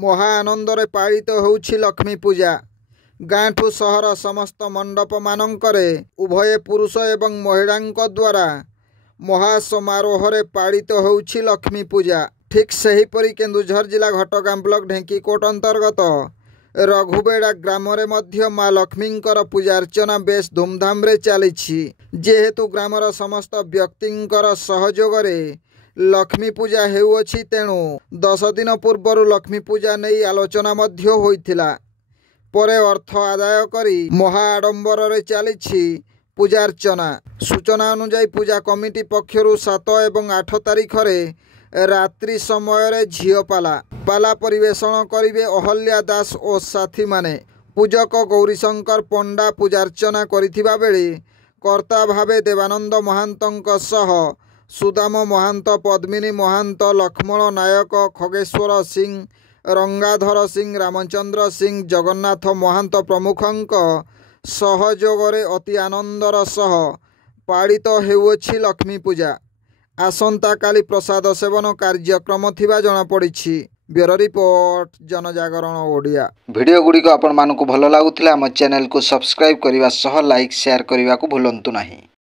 महा आनंदरे पालित होउछि लक्ष्मी पूजा। गाँठू सहर समस्त मंडप मानंकरे उभय पुरुष एवं महिलांक द्वारा महासमारोह पालित होउछि लक्ष्मी पूजा। ठीक सेहीपरि केन्दुझर जिला घटगाँ ब्लॉक ढेंकीकोट अंतर्गत रघुबेड़ा ग्राम रे मध्य माँ लक्ष्मींकर पूजार्चना बेस धूमधाम रे चली। जेहेतु ग्रामर समस्त व्यक्तिंकर सहयोग रे लक्ष्मी पूजा हेउछि, तेणु 10 दिन पूर्व लक्ष्मी पूजा नहीं आलोचना मध्य होइथिला। परे अर्थ आदाय करी महा आडंबर रे चली पूजार्चना। सूचना अनुसार पूजा कमिटी पक्षरु 7 एवं 8 तारीख रे रात्रि समय झील पाला परिवेषण करिवे अहल्या दास और साथी माने। पूजक गौरीशंकर पंडा पूजार्चना करिथिबा बेले कर्ता भावे देवानंद महांतंक सह सुदाम महांत, पद्मिनी महांत, लक्ष्मण नायक, खगेश्वर सिंह, रंगाधर सिंह, रामचंद्र सिंह, जगन्नाथ महांत प्रमुखंक सहयोग रे अति आनंदर सह पालित हेउछि लक्ष्मी पूजा। आसंता काली प्रसाद सेवन कार्यक्रम थिबा जणा पड़िछि। ब्यूरो रिपोर्ट, जनजागरण ओडिया। वीडियो गुडी को आपण मानकु भलो लागुथिला हम चैनल को सब्सक्राइब करिवा सह लाइक शेयर करिवा को भूलंतु नाही।